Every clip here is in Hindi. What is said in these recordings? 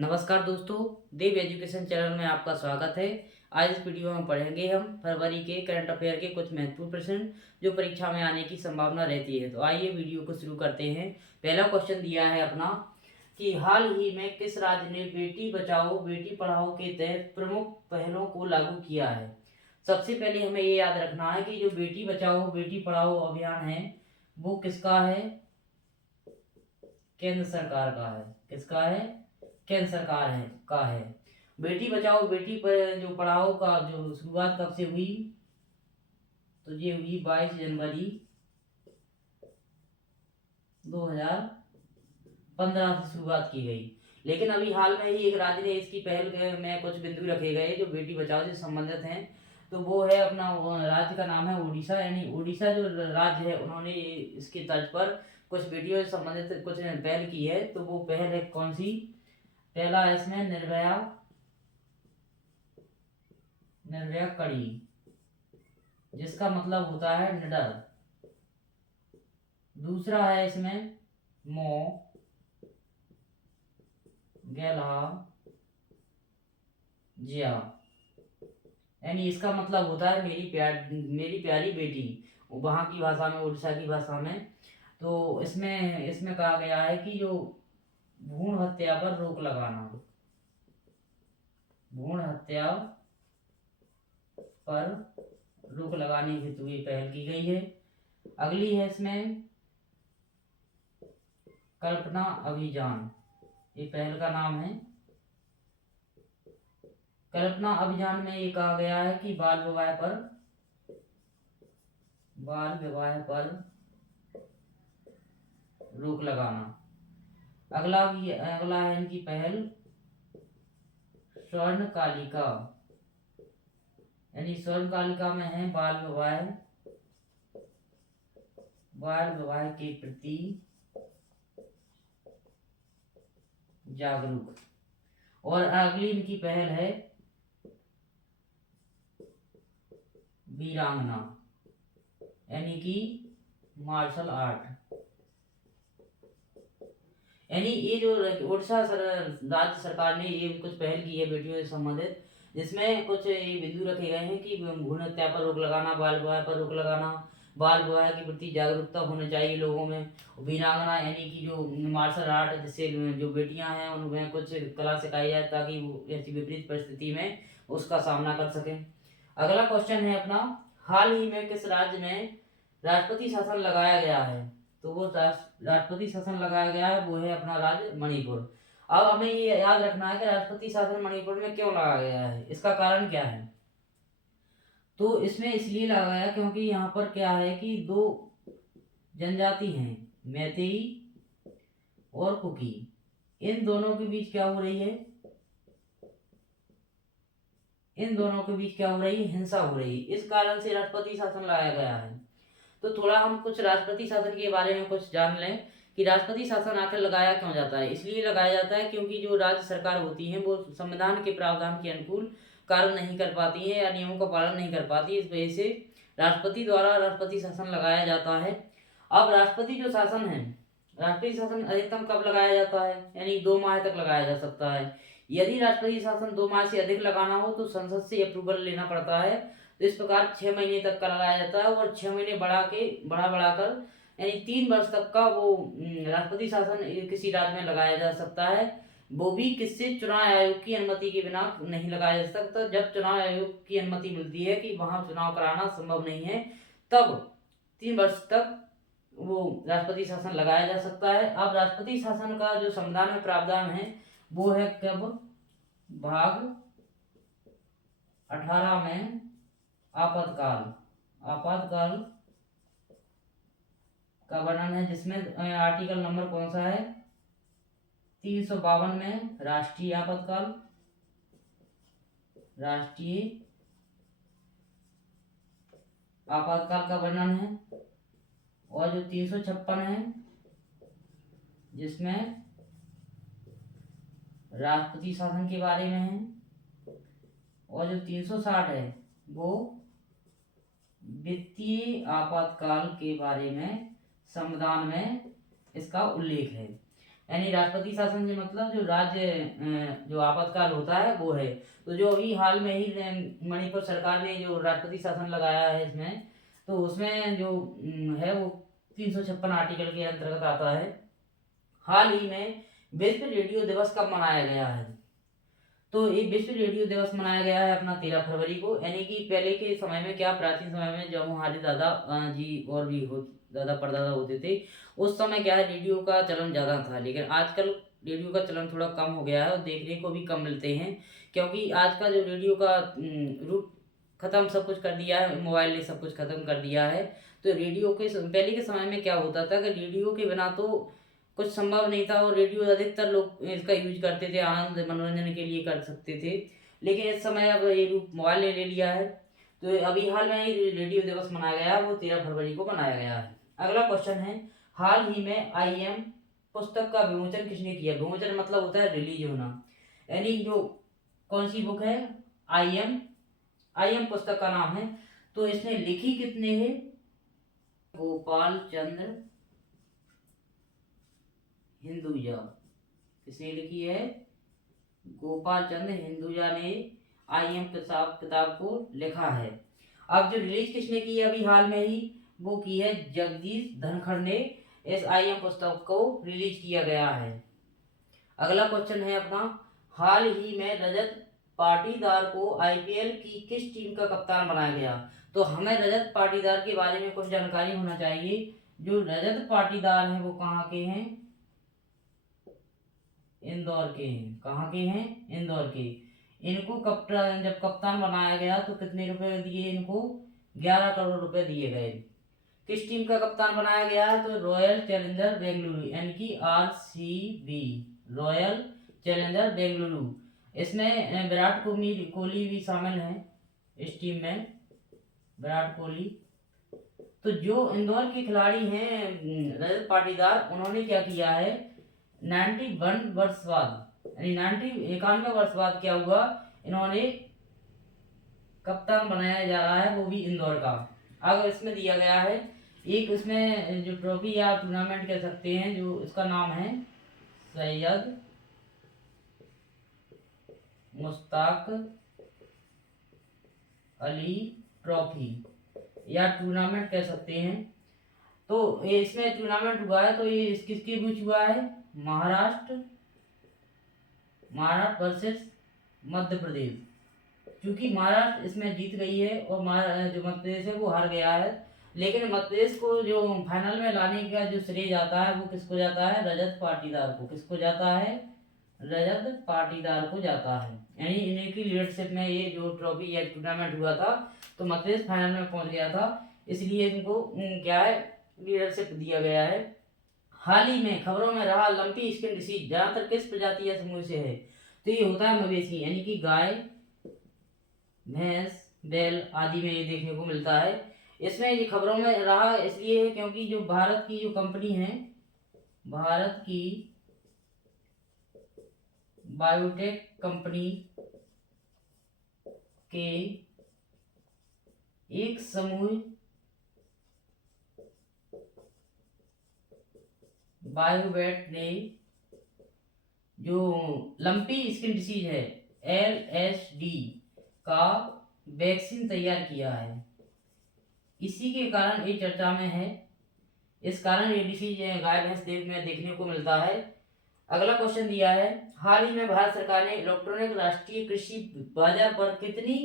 नमस्कार दोस्तों, देव एजुकेशन चैनल में आपका स्वागत है। आज इस वीडियो में पढ़ेंगे हम फरवरी के करंट अफेयर के कुछ महत्वपूर्ण प्रश्न जो परीक्षा में आने की संभावना रहती है। तो आइए वीडियो को शुरू करते हैं। पहला क्वेश्चन दिया है अपना कि हाल ही में किस राज्य ने बेटी बचाओ बेटी पढ़ाओ के तहत प्रमुख पहलों को लागू किया है। सबसे पहले हमें ये याद रखना है कि जो बेटी बचाओ बेटी पढ़ाओ अभियान है वो किसका है? केंद्र सरकार का है। किसका है? केंद्र सरकार है का है। बेटी बचाओ बेटी पर जो पढ़ाओ का जो शुरुआत कब से हुई? तो ये हुई 22 जनवरी 2015 से शुरुआत की गई। लेकिन अभी हाल में ही एक राज्य ने इसकी पहल में कुछ बिंदु रखे गए जो बेटी बचाओ से संबंधित हैं। तो वो है अपना राज्य का नाम है उड़ीसा। यानी उड़ीसा जो राज्य है उन्होंने इसके तर्ज पर कुछ बेटियों से संबंधित कुछ पहल की है। तो वो पहल है कौन सी? पहला है इसमें निर्भया कड़ी, जिसका मतलब होता है निडर। दूसरा है इसमें मो गेलहा जिया, यानी इसका मतलब होता है मेरी प्यारी बेटी, वहाँ की भाषा में, उड़ीसा की भाषा में। तो इसमें कहा गया है कि जो भ्रूण हत्या पर रोक लगाना, भ्रूण हत्या पर रोक लगाने हेतु ये पहल की गई है। अगली है इसमें कल्पना अभियान, ये पहल का नाम है। कल्पना अभियान में ये कहा गया है कि बाल विवाह पर रोक लगाना। अगला है इनकी पहल स्वर्ण कालिका, यानी स्वर्ण कालिका में है बाल विवाह के प्रति जागरूक। और अगली इनकी पहल है वीरांगना, यानी कि मार्शल आर्ट। यानी ये जो उड़ीसा राज्य सरकार ने ये कुछ पहल की है बेटियों से संबंधित, जिसमें कुछ ये बिंदु रखे गए हैं कि भ्रूण हत्या पर रोक लगाना, बाल विवाह पर रोक लगाना, बाल विवाह के प्रति जागरूकता होनी चाहिए लोगों में। वीरांगना यानी कि जो मार्शल आर्ट, जिससे जो बेटियां हैं उनमें कुछ कला सिखाई जाए ताकि वो ऐसी विपरीत परिस्थिति में उसका सामना कर सकें। अगला क्वेश्चन है अपना, हाल ही में किस राज्य में राष्ट्रपति शासन लगाया गया है? तो वो राष्ट्रपति शासन लगाया गया है वो है अपना राज्य मणिपुर। अब हमें ये याद रखना है कि राष्ट्रपति शासन मणिपुर में क्यों लगाया गया है, इसका कारण क्या है? तो इसमें इसलिए लगाया गया क्योंकि यहाँ पर क्या है कि दो जनजाति हैं, मैतेई और कुकी। इन दोनों के बीच क्या हो रही है? हिंसा हो रही है। इस कारण से राष्ट्रपति शासन लगाया गया है। तो थोड़ा हम कुछ राष्ट्रपति शासन के बारे में कुछ जान लें कि राष्ट्रपति शासन आखिर लगाया क्यों जाता है। इसलिए लगाया जाता है क्योंकि जो राज्य सरकार होती है वो संविधान के प्रावधान के अनुकूल कार्य नहीं कर पाती है या नियमों का पालन नहीं कर पाती। इस वजह से राष्ट्रपति द्वारा राष्ट्रपति शासन लगाया जाता है। अब राष्ट्रपति जो शासन है, राष्ट्रपति शासन अधिकतम कब लगाया जाता है? यानी 2 माह तक लगाया जा सकता है। यदि राष्ट्रपति शासन 2 माह से अधिक लगाना हो तो संसद से अप्रूवल लेना पड़ता है। तो इस प्रकार 6 महीने तक का लगाया जाता है और 6 महीने बढ़ाकर यानी 3 वर्ष तक का वो राष्ट्रपति शासन किसी राज्य में लगाया जा सकता है। वो भी किससे? चुनाव आयोग की अनुमति के बिना नहीं लगाया जा सकता। जब चुनाव आयोग की अनुमति मिलती है कि वहां चुनाव कराना संभव नहीं है, तब 3 वर्ष तक वो राष्ट्रपति शासन लगाया जा सकता है। अब राष्ट्रपति शासन का जो संविधान में प्रावधान है वो है कब? भाग 18 में आपातकाल का वर्णन है, जिसमें आर्टिकल नंबर कौन सा है? 352 में राष्ट्रीय आपातकाल का वर्णन है। और जो 356 है जिसमें राष्ट्रपति शासन के बारे में है। और जो 360 है वो वित्तीय आपातकाल के बारे में संविधान में इसका उल्लेख है। यानी राष्ट्रपति शासन से मतलब जो राज्य जो आपातकाल होता है वो है। तो जो अभी हाल में ही मणिपुर सरकार ने जो राष्ट्रपति शासन लगाया है इसमें, तो उसमें जो है वो 356 आर्टिकल के अंतर्गत आता है। हाल ही में विश्व रेडियो दिवस कब मनाया गया है? तो ये विश्व रेडियो दिवस मनाया गया है अपना 13 फरवरी को। यानी कि पहले के समय में क्या, प्राचीन समय में जब हमारे दादा जी और भी दादा परदादा होते थे, उस समय क्या है रेडियो का चलन ज़्यादा था। लेकिन आजकल रेडियो का चलन थोड़ा कम हो गया है और देखने को भी कम मिलते हैं, क्योंकि आज का जो रेडियो का रूप खत्म सब कुछ कर दिया है, मोबाइल ने सब कुछ खत्म कर दिया है। तो रेडियो के पहले के समय में क्या होता था कि रेडियो के बिना तो कुछ संभव नहीं था, और रेडियो अधिकतर लोग इसका यूज करते थे, आनंद मनोरंजन के लिए कर सकते थे। लेकिन इस समय अब ये रूप मोबाइल ने ले लिया है। तो अभी हाल में ही रेडियो दिवस मनाया गया, वो 13 फरवरी को मनाया गया है। अगला क्वेश्चन है, हाल ही में IM पुस्तक का विमोचन किसने किया? विमोचन मतलब होता है रिलीज होना, यानी जो कौन सी बुक है IM पुस्तक का नाम है। तो इसने लिखी कितने हैं? गोपाल चंद्र हिंदुजा। किसने लिखी है? गोपाल चंद्र हिंदुजा ने IM किताब को लिखा है। अब जो रिलीज किसने की है अभी हाल में ही, वो की है जगदीश धनखड़ ने। इस IM पुस्तक को रिलीज किया गया है। अगला क्वेश्चन है अपना, हाल ही में रजत पाटीदार को IPL की किस टीम का कप्तान बनाया गया? तो हमें रजत पाटीदार के बारे में कुछ जानकारी होना चाहिए। जो रजत पाटीदार हैं वो कहाँ के हैं? इंदौर के हैं। कहाँ के हैं? इंदौर के। इनको कप्तान जब कप्तान बनाया गया तो कितने रुपए दिए इनको? 11 करोड़ रुपए दिए गए। किस टीम का कप्तान बनाया गया है? तो रॉयल चैलेंजर बेंगलुरु, यानी कि RCB, रॉयल चैलेंजर बेंगलुरु। इसमें विराट कोहली भी शामिल हैं इस टीम में, विराट कोहली। तो जो इंदौर के खिलाड़ी हैं रजत पाटीदार, उन्होंने क्या किया है, 91 वर्ष बाद, यानी 91 वर्ष बाद क्या हुआ, इन्होंने कप्तान बनाया जा रहा है, वो भी इंदौर का। अब इसमें दिया गया है एक, इसमें जो ट्रॉफी या टूर्नामेंट कह सकते हैं, जो इसका नाम है सैयद मुश्ताक अली ट्रॉफी या टूर्नामेंट कह सकते हैं। तो ये इसमें टूर्नामेंट हुआ है, तो ये किसके बीच हुआ है? महाराष्ट्र वर्सेस मध्य प्रदेश। क्योंकि महाराष्ट्र इसमें जीत गई है और जो मध्य प्रदेश है वो हार गया है। लेकिन मध्य प्रदेश को जो फाइनल में लाने का जो श्रेय जाता है वो किसको जाता है? रजत पाटीदार को। किसको जाता है? रजत पाटीदार को जाता है। यानी इन्हीं की लीडरशिप में ये जो ट्रॉफी या टूर्नामेंट हुआ था, तो मध्य प्रदेश फाइनल में पहुंच गया था, इसलिए इनको क्या है, लीडरशिप दिया गया है। हाल ही में खबरों में रहा लंपी स्किन डिसीज ज्यादातर किस प्रजाति या समूह से है? तो ये होता है मवेशी, यानी कि गाय, भैंस, बैल आदि में ये देखने को मिलता है। इसमें ये खबरों में रहा इसलिए है क्योंकि जो भारत की जो कंपनी है, भारत की बायोटेक कंपनी के एक समूह बायोवेट ने जो लंपी स्किन डिसीज है LSD का वैक्सीन तैयार किया है। इसी के कारण ये चर्चा में है। इस कारण ये डिसीज गाय भैंस में देखने को मिलता है। अगला क्वेश्चन दिया है, हाल ही में भारत सरकार ने इलेक्ट्रॉनिक राष्ट्रीय कृषि बाजार पर कितनी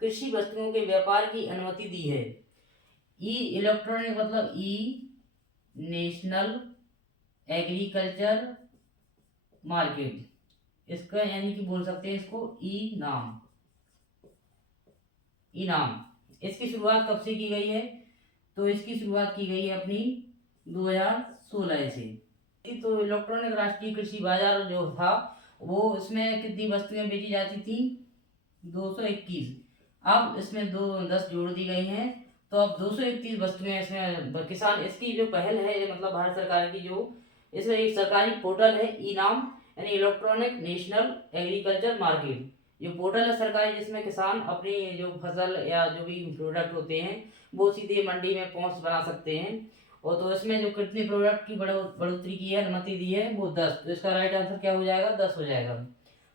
कृषि वस्तुओं के व्यापार की अनुमति दी है? इलेक्ट्रॉनिक मतलब नेशनल एग्रीकल्चर मार्केट, इसका यानी कि बोल सकते हैं इसको नाम। इसकी शुरुआत कब से की गई है? तो इसकी शुरुआत की गई है अपनी 2016 से। तो इलेक्ट्रॉनिक राष्ट्रीय कृषि बाजार जो था वो इसमें कितनी वस्तुएं बेची जाती थी? 221। अब इसमें 10 जोड़ दी गई हैं, तो अब 231 वस्तुएं इसमें किसान, इसकी जो पहल है मतलब भारत सरकार की, जो इसमें एक सरकारी पोर्टल है नाम, यानी इलेक्ट्रॉनिक नेशनल एग्रीकल्चर मार्केट। ये पोर्टल है सरकारी, जिसमें किसान अपनी जो फसल या जो भी प्रोडक्ट होते हैं वो सीधे मंडी में पहुंच बना सकते हैं। और तो इसमें जो कितने प्रोडक्ट की बढ़ोतरी की है, अनुमति दी है, वो 10। तो इसका राइट आंसर क्या हो जाएगा? 10 हो जाएगा।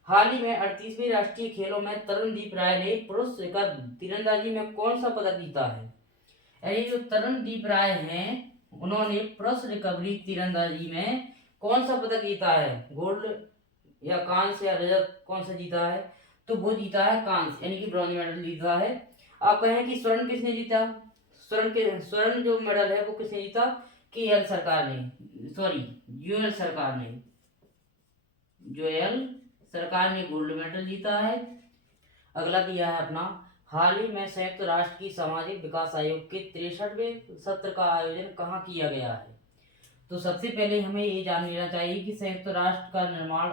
हाल ही में 38वीं राष्ट्रीय खेलों में तरुणदीप राय ने पुरुष तीरंदाजी में कौन सा पदक जीता है? यानी जो तरुणदीप राय हैं, उन्होंने पुरुष रिकवरी तीरंदाजी में कौन सा पदक जीता है? गोल्ड या कांस्य या रजत, कौन सा जीता है? तो वो जीता है कांस्य, यानी कि ब्रॉन्ज मेडल जीता है। आप कहें कि स्वर्ण किसने जीता? स्वर्ण जो मेडल है वो किसने जीता? KL सरकार ने, सॉरी जोएल सरकार ने, जोएल सरकार ने गोल्ड मेडल जीता है। अगला दिया है अपना, हाल ही में संयुक्त राष्ट्र की सामाजिक विकास आयोग के 63वें सत्र का आयोजन कहाँ किया गया है? तो सबसे पहले हमें ये जान लेना चाहिए कि संयुक्त राष्ट्र का निर्माण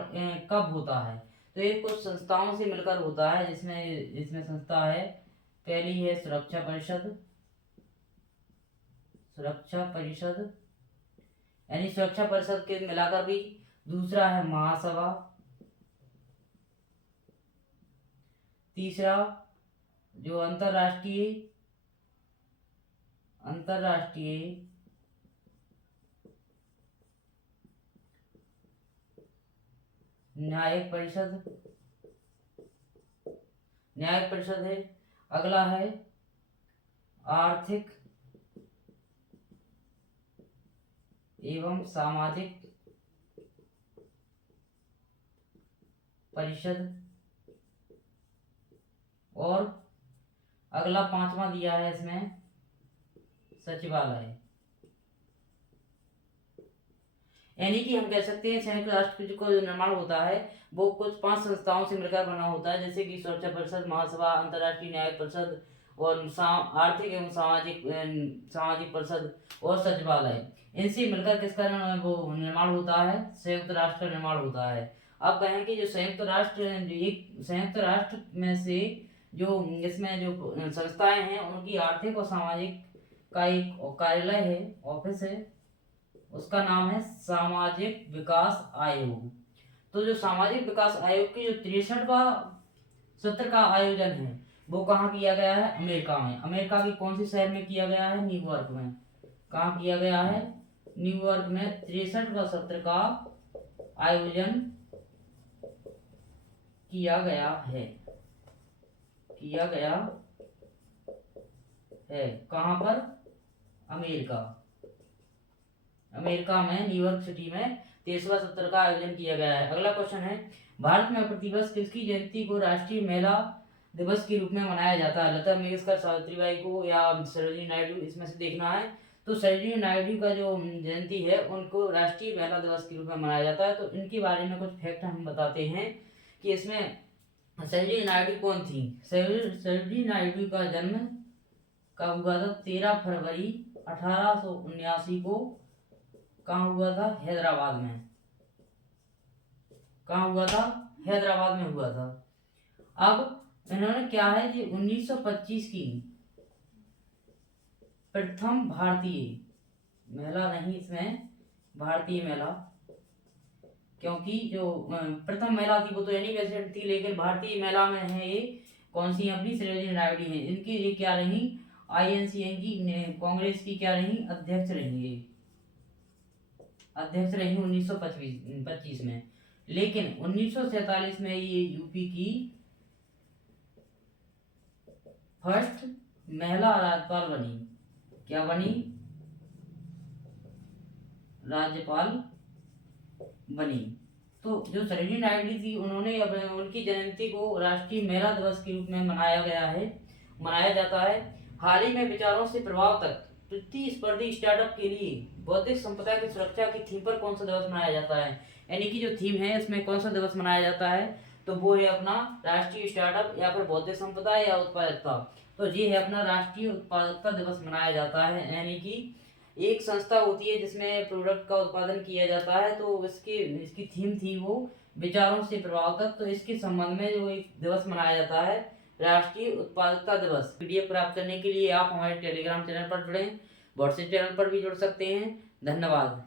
कब होता है। तो ये कुछ संस्थाओं से मिलकर होता है, जिसमें संस्था है, पहली है सुरक्षा परिषद, यानी सुरक्षा परिषद के मिलाकर भी। दूसरा है महासभा, तीसरा जो अंतरराष्ट्रीय न्यायिक परिषद है। अगला है आर्थिक एवं सामाजिक परिषद, और अगला 5वां दिया है इसमें सचिवालय। यानी कि हम कह सकते हैं संयुक्त राष्ट्र का जो निर्माण होता है वो कुछ 5 संस्थाओं से मिलकर बना होता है, जैसे कि सुरक्षा परिषद, महासभा, अंतर्राष्ट्रीय न्यायिक परिषद और आर्थिक एवं सामाजिक परिषद और सचिवालय। इनसे मिलकर किसका वो निर्माण होता है? संयुक्त राष्ट्र का निर्माण होता है। अब कहें कि जो संयुक्त राष्ट्र में से जो इसमें जो संस्थाएं हैं उनकी आर्थिक और सामाजिक का एक कार्यालय है, ऑफिस है, उसका नाम है सामाजिक विकास आयोग। तो जो सामाजिक विकास आयोग की जो 63वां सत्र का आयोजन है वो कहाँ किया गया है? अमेरिका में। अमेरिका की कौन सी शहर में किया गया है? न्यूयॉर्क में। कहाँ किया गया है? न्यूयॉर्क में 63वां सत्र का आयोजन किया गया है। कहाँ पर? अमेरिका में न्यूयॉर्क सिटी में 23वां सत्र का आयोजन किया गया है। अगला क्वेश्चन है, भारत में प्रतिवर्ष किसकी जयंती को राष्ट्रीय महिला दिवस के रूप में मनाया जाता है? लता मंगेशकर, सावित्रीबाई को या सरोजिनी नायडू, इसमें से देखना है। तो सरोजिनी नायडू का जो जयंती है उनको राष्ट्रीय महिला दिवस के रूप में मनाया जाता है। तो इनके बारे में कुछ फैक्ट हम बताते हैं कि इसमें सरोजिनी नायडू कौन थी। सरोजिनी नायडू का जन्म कब हुआ था? 13 फरवरी 1879 को कहाँ हुआ था? हैदराबाद में। कहाँ हुआ था? हैदराबाद में हुआ था। अब इन्होंने क्या है कि 1925 की प्रथम भारतीय महिला, नहीं इसमें भारतीय महिला, क्योंकि जो प्रथम महिला थी वो तो एनी बेसेंट थी, लेकिन भारतीय महिला में है ये कौन सी? अपनी सरोजिनी नायडू है। इनकी ये क्या रही? INC की कांग्रेस की क्या रही? अध्यक्ष रही 1925 में। लेकिन 1947 में ये यूपी की फर्स्ट महिला राज्यपाल बनी। क्या बनी? राज्यपाल बनी। तो जो सरोजिनी नायडू थी उन्होंने उनकी जयंती को राष्ट्रीय महिला दिवस के रूप में मनाया जाता है। हाल ही में विचारों से प्रभाव तक प्रतिस्पर्धी स्टार्टअप के लिए बौद्धिक संपदा की सुरक्षा की थीम पर कौन सा दिवस मनाया जाता है? यानी कि जो थीम है इसमें कौन सा दिवस मनाया जाता है? तो वो है अपना राष्ट्रीय स्टार्टअप या फिर बौद्धिक संपदा या उत्पादकता। तो ये है अपना राष्ट्रीय उत्पादकता दिवस मनाया जाता है। यानी कि एक संस्था होती है जिसमें प्रोडक्ट का उत्पादन किया जाता है, तो इसकी थीम थी वो विचारों से प्रभाव तक। तो इसके संबंध में जो एक दिवस मनाया जाता है राष्ट्रीय उत्पादकता दिवस। PDF प्राप्त करने के लिए आप हमारे टेलीग्राम चैनल पर जुड़ें, व्हाट्सएप चैनल पर भी जुड़ सकते हैं। धन्यवाद।